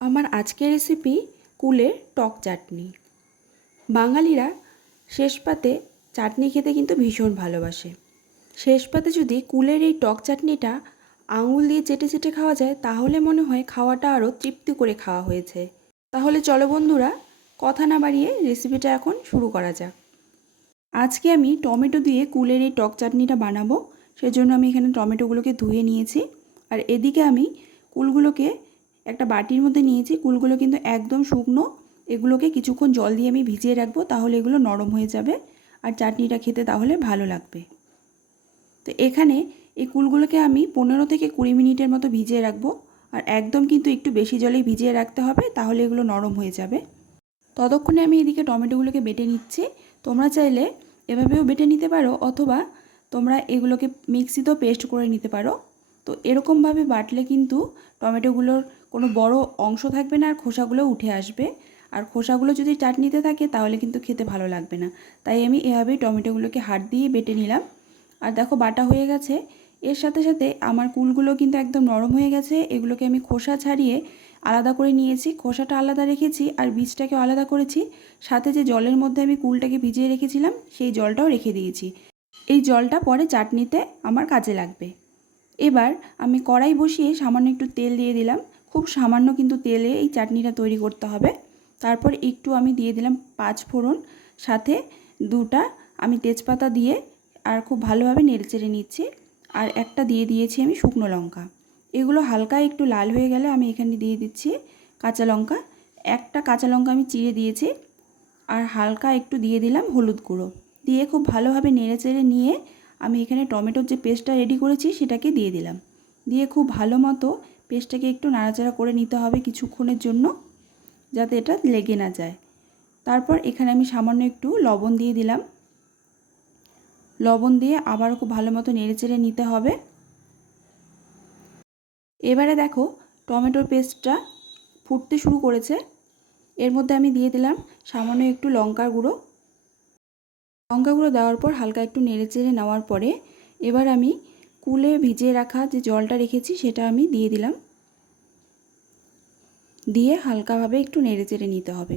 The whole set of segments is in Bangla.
আমার আজকের রেসিপি কুলের টক চাটনি। বাঙালিরা শেষ পাতে চাটনি খেতে কিন্তু ভীষণ ভালোবাসে। শেষ পাতে যদি কুলের এই টক চাটনিটা আঙুল দিয়ে চেটে চেটে খাওয়া যায় তাহলে মনে হয় খাওয়াটা আরও তৃপ্তি করে খাওয়া হয়েছে। তাহলে চলো বন্ধুরা, কথা না বাড়িয়ে রেসিপিটা এখন শুরু করা যাক। আজকে আমি টমেটো দিয়ে কুলের এই টক চাটনিটা বানাবো। সেজন্য আমি এখানে টমেটোগুলোকে ধুয়ে নিয়েছি। আর এদিকে আমি কুলগুলোকে একটা বাটির মধ্যে নিয়েছি। কুলগুলো কিন্তু একদম শুকনো। এগুলোকে কিছুক্ষণ জল দিয়ে আমি ভিজিয়ে রাখবো, তাহলে এগুলো নরম হয়ে যাবে আর চাটনিটা খেতে তাহলে ভালো লাগবে। তো এখানে এই কুলগুলোকে আমি 15 থেকে 20 মিনিটের মতো ভিজিয়ে রাখবো। আর একদম কিন্তু একটু বেশি জলেই ভিজিয়ে রাখতে হবে, তাহলে এগুলো নরম হয়ে যাবে। ততক্ষণে আমি এদিকে টমেটোগুলোকে বেটে নিচ্ছি। তোমরা চাইলে এভাবেও বেটে নিতে পারো, অথবা তোমরা এগুলোকে মিক্সিতেও পেস্ট করে নিতে পারো। তো এরকমভাবে বাটলে কিন্তু টমেটোগুলোর কোনো বড় অংশ থাকবে না আর খোসাগুলো উঠে আসবে। আর খোসাগুলো যদি চাটনিতে থাকে তাহলে কিন্তু খেতে ভালো লাগবে না। তাই আমি এভাবেই টমেটোগুলোকে হাত দিয়ে বেটে নিলাম। আর দেখো বাটা হয়ে গেছে। এর সাথে সাথে আমার কুলগুলো কিন্তু একদম নরম হয়ে গেছে। এগুলোকে আমি খোসা ছাড়িয়ে আলাদা করে নিয়েছি। খোসাটা আলাদা রেখেছি আর বীজটাকেও আলাদা করেছি। সাথে যে জলের মধ্যে আমি কুলটাকে ভিজিয়ে রেখেছিলাম সেই জলটাও রেখে দিয়েছি। এই জলটা পরে চাটনিতে আমার কাজে লাগবে। এবার আমি কড়াই বসিয়ে সামান্য একটু তেল দিয়ে দিলাম। খুব সামান্য কিন্তু তেলে এই চাটনিটা তৈরি করতে হবে। তারপর একটু আমি দিয়ে দিলাম 5 ফোড়ন, সাথে 2টা আমি তেজপাতা দিয়ে আর খুব ভালোভাবে নেড়েচেড়ে নিচ্ছি। আর একটা দিয়ে দিয়েছি আমি শুকনো লঙ্কা। এগুলো হালকা একটু লাল হয়ে গেলে আমি এখানে দিয়ে দিচ্ছি কাঁচা লঙ্কা। একটা কাঁচা লঙ্কা আমি চিড়ে দিয়েছি। আর হালকা একটু দিয়ে দিলাম হলুদ গুঁড়ো। দিয়ে খুব ভালোভাবে নেড়েচেড়ে নিয়ে আমি এখানে টমেটোর যে পেস্টটা রেডি করেছি সেটাকে দিয়ে দিলাম। দিয়ে খুব ভালো মতো পেস্টটাকে একটু নাড়াচাড়া করে নিতে হবে কিছুক্ষণের জন্য, যাতে এটা লেগে না যায়। তারপর এখানে আমি সামান্য একটু লবণ দিয়ে দিলাম। লবণ দিয়ে আবারও খুব ভালো মতো নেড়েচেড়ে নিতে হবে। এবারে দেখো টমেটোর পেস্টটা ফুটতে শুরু করেছে। এর মধ্যে আমি দিয়ে দিলাম সামান্য একটু লঙ্কার গুঁড়ো। লঙ্কা গুঁড়ো দেওয়ার পর হালকা একটু নেড়েচেড়ে নেওয়ার পরে এবার আমি কুলে ভিজিয়ে রাখা যে জলটা রেখেছি সেটা আমি দিয়ে দিলাম। দিয়ে হালকাভাবে একটু নেড়েচেড়ে নিতে হবে।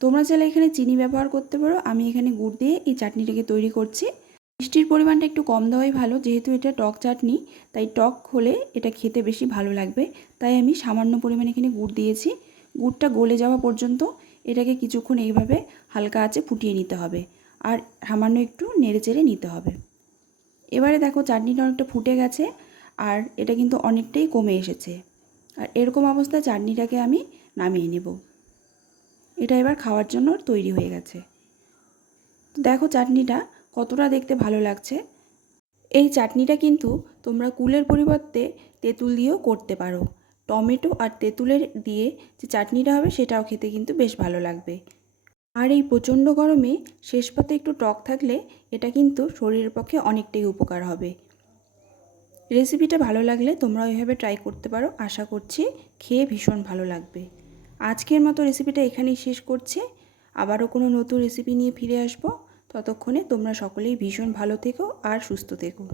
তোমরা চাইলে এখানে চিনি ব্যবহার করতে পারো। আমি এখানে গুড় দিয়ে এই চাটনিটাকে তৈরি করছি। মিষ্টির পরিমাণটা একটু কম দেওয়াই ভালো, যেহেতু এটা টক চাটনি, তাই টক হলে এটা খেতে বেশি ভালো লাগবে। তাই আমি সামান্য পরিমাণে এখানে গুড় দিয়েছি। গুড়টা গলে যাওয়া পর্যন্ত এটাকে কিছুক্ষণ এইভাবে হালকা আঁচে ফুটিয়ে নিতে হবে আর সামান্য একটু নেড়েচেড়ে নিতে হবে। এবারে দেখো চাটনিটা অনেকটা ফুটে গেছে আর এটা কিন্তু অনেকটাই কমে এসেছে। আর এরকম অবস্থায় চাটনিটাকে আমি নামিয়ে নেব। এটা এবার খাওয়ার জন্য তৈরি হয়ে গেছে। তো দেখো চাটনিটা কতটা দেখতে ভালো লাগছে। এই চাটনিটা কিন্তু তোমরা কুলের পরিবর্তে তেঁতুল দিয়েও করতে পারো। টমেটো আর তেঁতুলের দিয়ে যে চাটনিটা হবে সেটাও খেতে কিন্তু বেশ ভালো লাগবে। আর এই প্রচণ্ড গরমে শেষ পাতে একটু টক থাকলে এটা কিন্তু শরীরের পক্ষে অনেকটাই উপকার হবে। রেসিপিটা ভালো লাগলে তোমরাও এভাবে ট্রাই করতে পারো। আশা করছি খেয়ে ভীষণ ভালো লাগবে। আজকের মতো রেসিপিটা এখানেই শেষ করছি। আবারও কোনো নতুন রেসিপি নিয়ে ফিরে আসবো। ততক্ষণে তোমরা সকলেই ভীষণ ভালো থেকো আর সুস্থ থেকো।